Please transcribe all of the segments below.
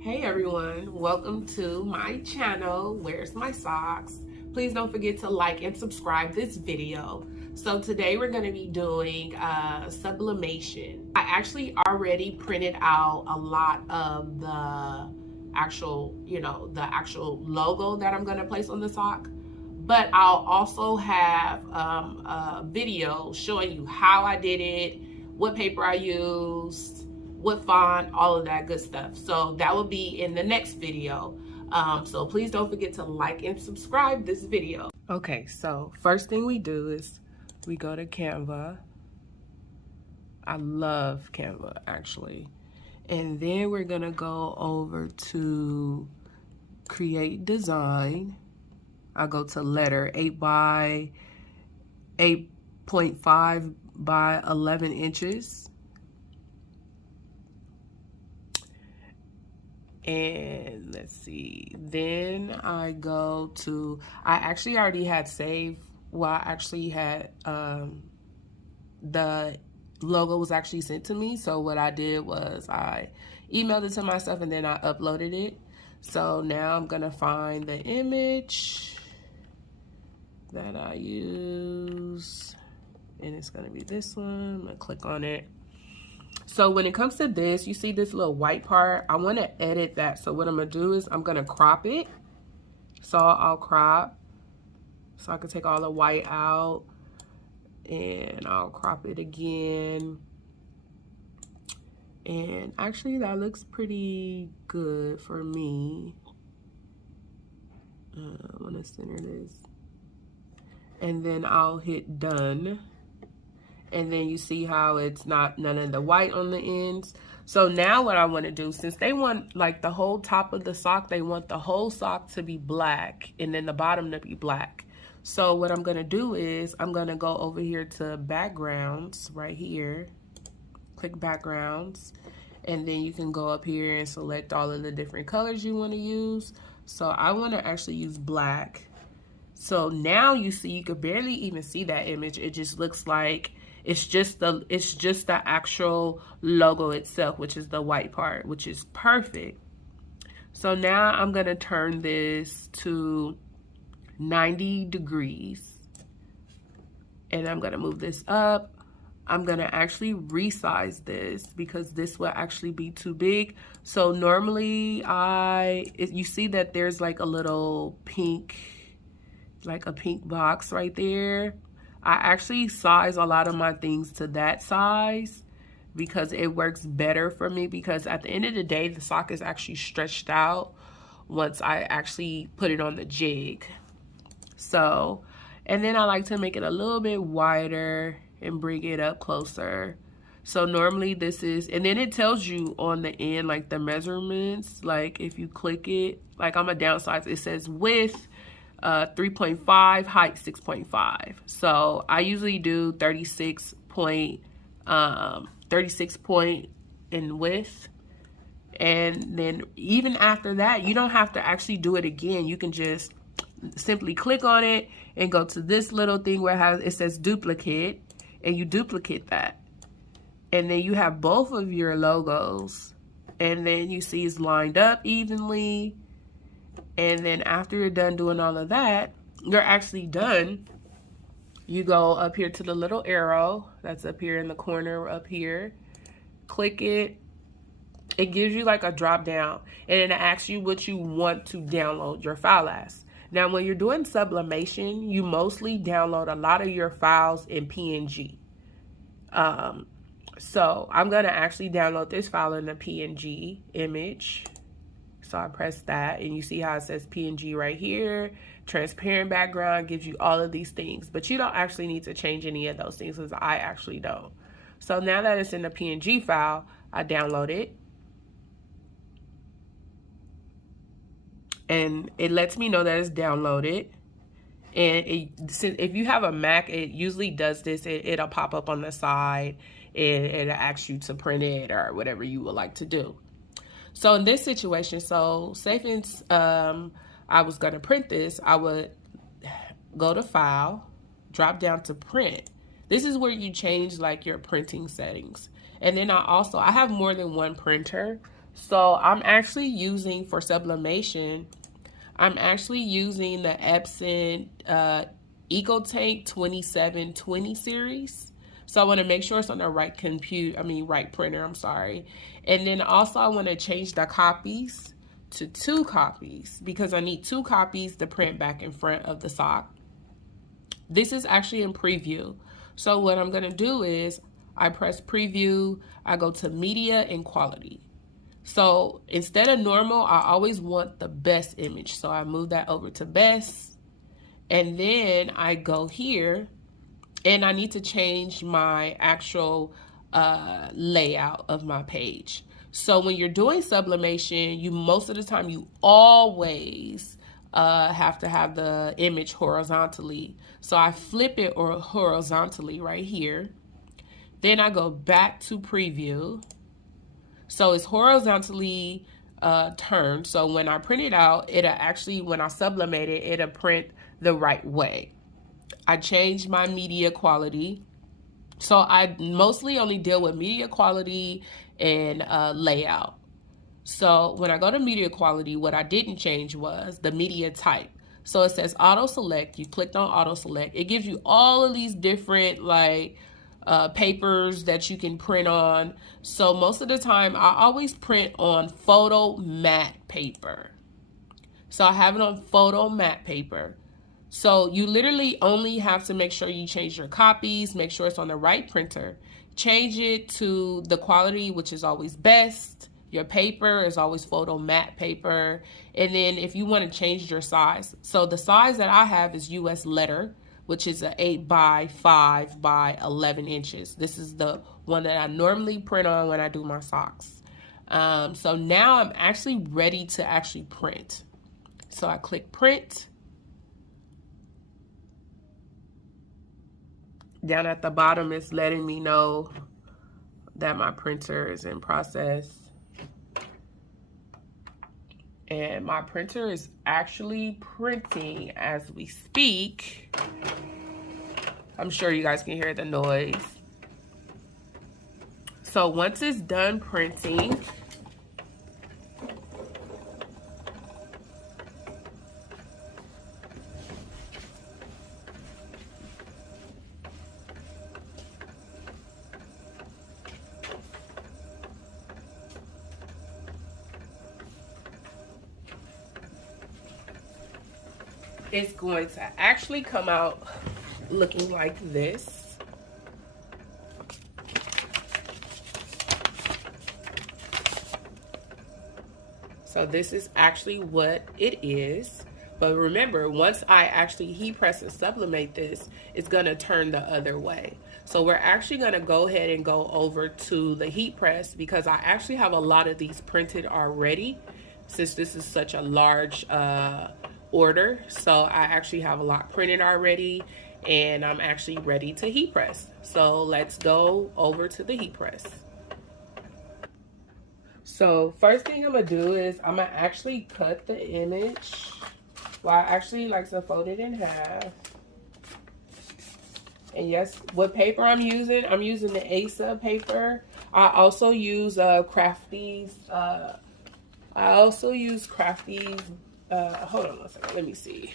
Hey everyone, welcome to my channel, Where's My Socks? Please don't forget to like and subscribe this video. So today we're going to be doing sublimation. I actually already printed out a lot of the actual, the actual logo that I'm going to place on the sock. But I'll also have a video showing you how I did it, what paper I used, what font, all of that good stuff. So that will be in the next video. So please don't forget to like and subscribe this video. Okay, so first thing we do is we go to Canva. I love Canva actually. And then we're gonna go over to create design. I go to letter 8 by 8.5 by 11 inches. And let's see, then I go to, I actually already had saved, well, I actually had, the logo was actually sent to me. So what I did was I emailed it to myself and then I uploaded it. So now I'm gonna find the image that I use, and it's gonna be this one. I'm gonna click on it. So when it comes to this, you see this little white part, I want to edit that. So what I'm gonna do is I'm gonna crop it. So I'll crop so I can take all the white out, and I'll crop it again. And actually that looks pretty good for me. I want to center this. And then I'll hit done. And then you see how it's not none of the white on the ends. So now what I want to do, since they want like the whole top of the sock, they want the whole sock to be black and then the bottom to be black. So what I'm going to do is I'm going to go over here to backgrounds right here, click backgrounds, and then you can go up here and select all of the different colors you want to use. So I want to actually use black. So now you see, you could barely even see that image. It just looks like it's just the actual logo itself, which is the white part, which is perfect. So now I'm gonna turn this to 90 degrees, and I'm gonna move this up. I'm gonna actually resize this because this will actually be too big. So normally you see that there's like a little pink, like a pink box right there. I actually size a lot of my things to that size because it works better for me, because at the end of the day, the sock is actually stretched out once I actually put it on the jig. So, and then I like to make it a little bit wider and bring it up closer. So normally this is, and then it tells you on the end, like the measurements, like if you click it, like I'm a downsize, it says width 3.5, height 6.5. So I usually do 36 point in width. And then even after that, you don't have to actually do it again. You can just simply click on it and go to this little thing where it says duplicate, and you duplicate that. And then you have both of your logos, and then you see it's lined up evenly. And then after you're done doing all of that, you're actually done. You go up here to the little arrow that's up here in the corner up here. Click it. It gives you like a drop down, and it asks you what you want to download your file as. Now, when you're doing sublimation, you mostly download a lot of your files in PNG. So I'm going to actually download this file in a PNG image. So I press that, and you see how it says PNG right here. Transparent background gives you all of these things, but you don't actually need to change any of those things, because I actually don't. So now that it's in the PNG file, I download it. And it lets me know that it's downloaded. And if you have a Mac, it usually does this. It'll pop up on the side, and it'll ask you to print it or whatever you would like to do. So in this situation, so say for instance, I was going to print this, I would go to File, drop down to Print. This is where you change like your printing settings. And then I have more than one printer, So I'm actually using, for sublimation, I'm actually using the Epson ecotank 2720 series. So I want to make sure it's on the right right printer, I'm sorry. And then also I want to change the copies to 2 copies because I need 2 copies to print back in front of the sock. This is actually in preview. So what I'm going to do is I press preview, I go to media and quality. So instead of normal, I always want the best image. So I move that over to best. And then I go here and I need to change my actual layout of my page. So when you're doing sublimation, most of the time you always have to have the image horizontally. So I flip it horizontally right here. Then I go back to preview. So it's horizontally turned. So when I print it out, it'll actually, when I sublimate it, it'll print the right way. I changed my media quality. So I mostly only deal with media quality and layout. So when I go to media quality, what I didn't change was the media type. So it says auto select. You clicked on auto select. It gives you all of these different papers that you can print on. So most of the time I always print on photo matte paper. So I have it on photo matte paper. So you literally only have to make sure you change your copies, make sure it's on the right printer, change it to the quality, which is always best. Your paper is always photo matte paper. And then if you want to change your size. So the size that I have is US letter, which is an 8 by 5 by 11 inches. This is the one that I normally print on when I do my socks. So now I'm actually ready to actually print. So I click print. Down at the bottom, it's letting me know that my printer is in process. And my printer is actually printing as we speak. I'm sure you guys can hear the noise. So once it's done printing, it's going to actually come out looking like this. So this is actually what it is. But remember, once I actually heat press and sublimate this, it's going to turn the other way. So we're actually going to go ahead and go over to the heat press because I actually have a lot of these printed already since this is such a large order. So I actually have a lot printed already and I'm actually ready to heat press. So let's go over to the heat press. So first thing I'm gonna do is I'm gonna actually cut the image. Well, I actually like to fold it in half. And yes, what paper I'm using the Asa paper. I also use Crafties. Hold on one second, let me see.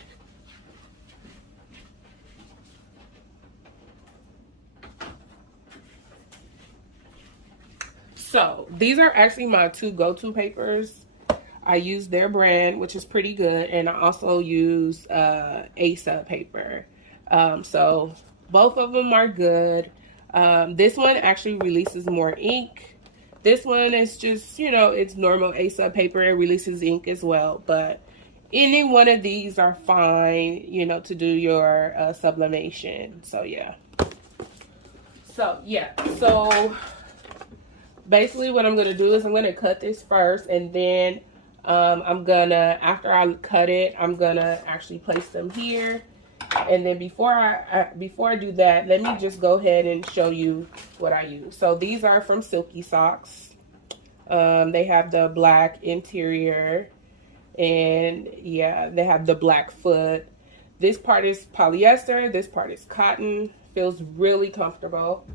So these are actually my 2 go-to papers. I use their brand, which is pretty good, and I also use Asa paper. So both of them are good. This one actually releases more ink. This one is just, it's normal Asa paper. It releases ink as well, but any one of these are fine, to do your sublimation. So yeah. So basically what I'm going to do is I'm going to cut this first, and then after I cut it, I'm going to actually place them here. And then before I do that, let me just go ahead and show you what I use. So these are from Silky Socks. They have the black interior, and yeah, they have the black foot. This part is polyester, this part is cotton. Feels really comfortable.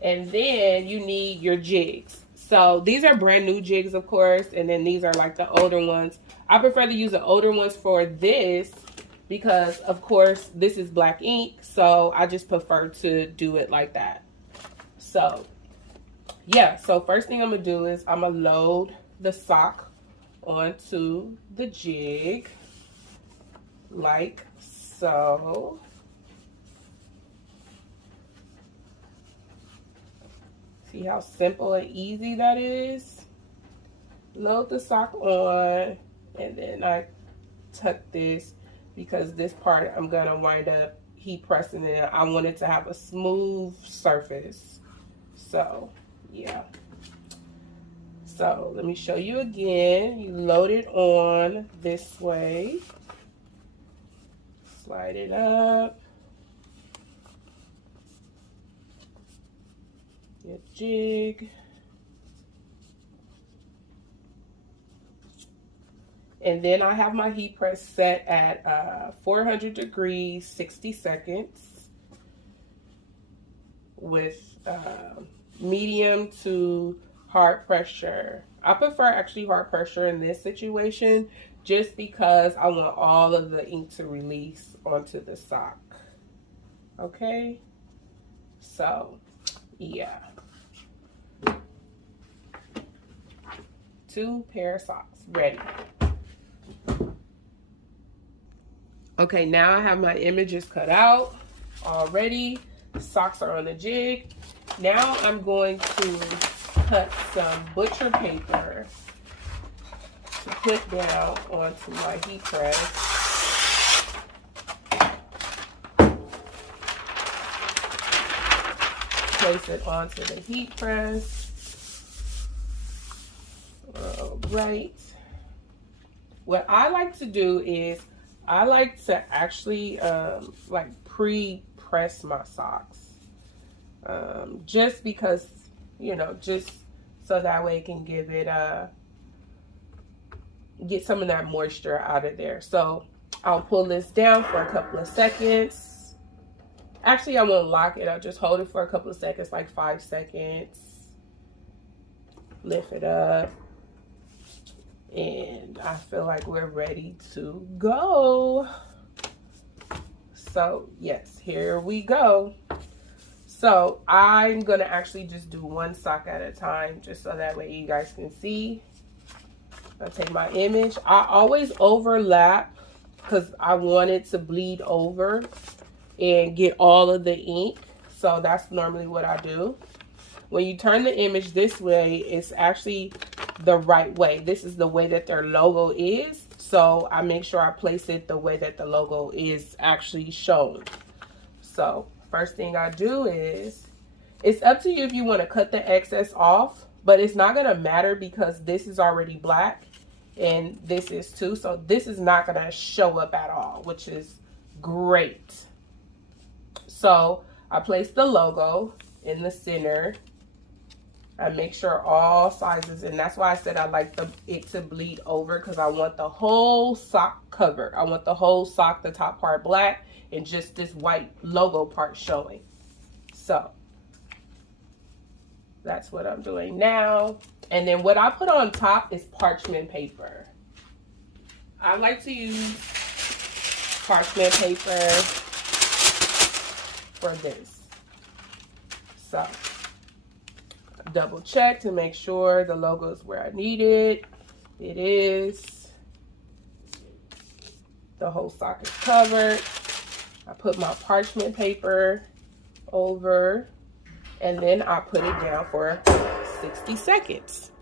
And then you need your jigs. So these are brand new jigs, of course, and then these are like the older ones. I prefer to use the older ones for this because, of course, this is black ink, so I just prefer to do it like that. So yeah, so first thing I'm gonna do is I'm gonna load the sock onto the jig like so. See how simple and easy that is? Load the sock on, and then I tuck this because this part I'm gonna wind up heat pressing it. I want it to have a smooth surface. So yeah. So let me show you again. You load it on this way. Slide it up. Your jig. And then I have my heat press set at 400 degrees, 60 seconds with medium to hard pressure. I prefer actually hard pressure in this situation just because I want all of the ink to release onto the sock. Okay, so yeah, 2 pair of socks ready. Okay, now I have my images cut out already. Socks are on the jig. Now I'm going to cut some butcher paper to put down onto my heat press. Place it onto the heat press. All right. What I like to do is I like to actually like pre-press my socks. Just because, you know, just so that way it can give it get some of that moisture out of there. So I'll pull this down for a couple of seconds. Actually, I won't lock it. I'll just hold it for a couple of seconds, like 5 seconds. Lift it up. And I feel like we're ready to go. So yes, here we go. So I'm gonna actually just do one sock at a time, just so that way you guys can see. I'll take my image. I always overlap because I want it to bleed over and get all of the ink. So that's normally what I do. When you turn the image this way, it's actually the right way. This is the way that their logo is. So I make sure I place it the way that the logo is actually shown. So first thing I do is, it's up to you if you want to cut the excess off, but it's not going to matter because this is already black and this is too. So this is not going to show up at all, which is great. So I place the logo in the center. I make sure all sizes, and that's why I said I like it to bleed over, because I want the whole sock covered. I want the whole sock, the top part black, and just this white logo part showing. So that's what I'm doing now. And then what I put on top is parchment paper. I like to use parchment paper for this. So double check to make sure the logo is where I need it. It is. The whole sock is covered. I put my parchment paper over, and then I put it down for 60 seconds.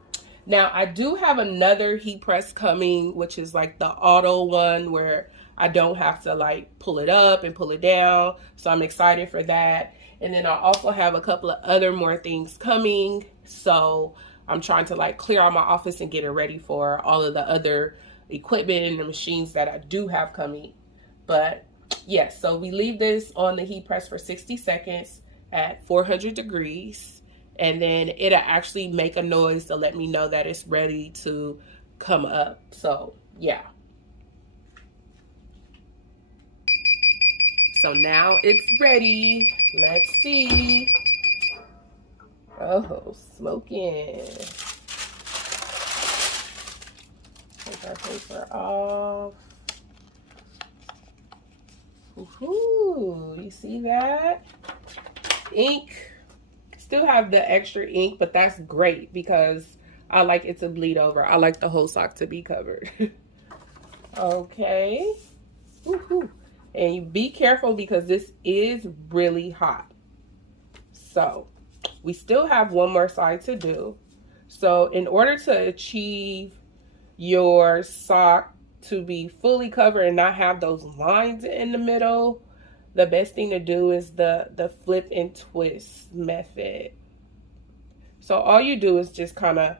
Now I do have another heat press coming, which is like the auto one where I don't have to like pull it up and pull it down. So I'm excited for that. And then I also have a couple of other more things coming. So I'm trying to like clear out my office and get it ready for all of the other equipment and the machines that I do have coming. But yes, so we leave this on the heat press for 60 seconds at 400 degrees. And then it'll actually make a noise to let me know that it's ready to come up. So yeah. So now it's ready. Let's see. Oh, smoking. Take our paper off. Ooh, you see that? Ink. Still have the extra ink, but that's great because I like it to bleed over. I like the whole sock to be covered. Okay. And you be careful because this is really hot. So we still have one more side to do. So in order to achieve your sock to be fully covered and not have those lines in the middle, the best thing to do is the flip and twist method. So all you do is just kind of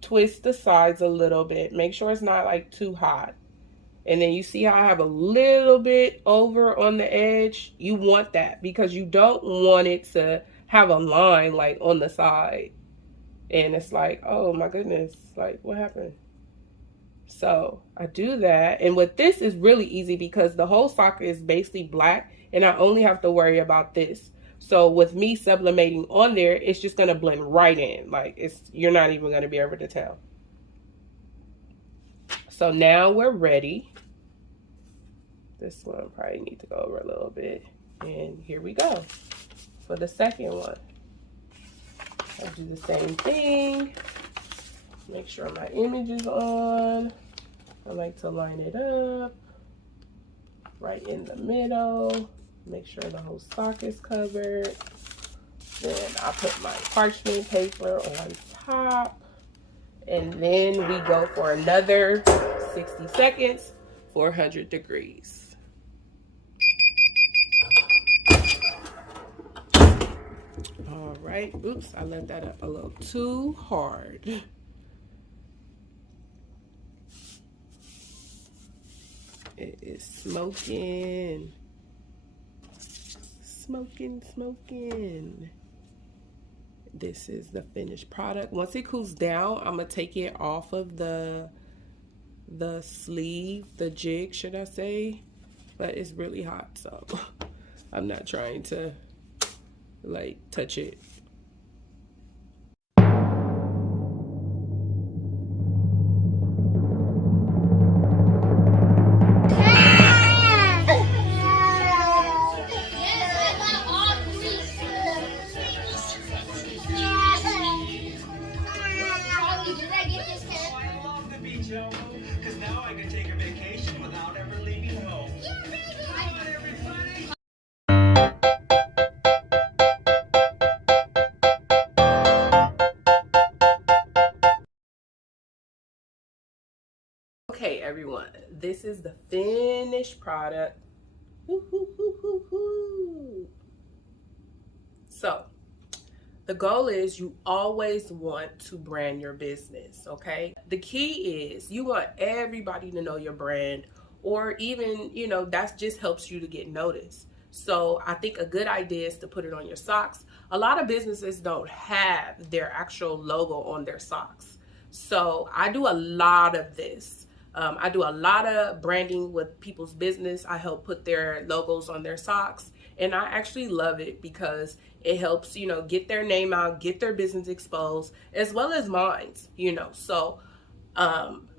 twist the sides a little bit. Make sure it's not like too hot. And then you see how I have a little bit over on the edge? You want that because you don't want it to have a line like on the side. And it's like, oh my goodness, like what happened? So I do that. And with this is really easy because the whole sock is basically black and I only have to worry about this. So with me sublimating on there, it's just going to blend right in. Like you're not even going to be able to tell. So now we're ready. This one probably need to go over a little bit. And here we go for the second one. I'll do the same thing. Make sure my image is on. I like to line it up right in the middle. Make sure the whole sock is covered. Then I put my parchment paper on top. And then we go for another 60 seconds, 400 degrees. All right. Oops, I left that up a little too hard. It is smoking. Smoking. This is the finished product. Once it cools down, I'm gonna take it off of the sleeve, the jig, should I say? But it's really hot, so I'm not trying to like touch it. Because now I can take a vacation without ever leaving home. Come on, everybody. Okay, everyone, this is the finished product. So the goal is you always want to brand your business, okay? The key is you want everybody to know your brand, or even, you know, that just helps you to get noticed. So I think a good idea is to put it on your socks. A lot of businesses don't have their actual logo on their socks. So I do a lot of this. I do a lot of branding with people's business. I help put their logos on their socks. And I actually love it because it helps, you know, get their name out, get their business exposed, as well as mine, you know. So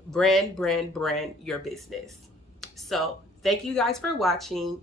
brand your business. So thank you guys for watching.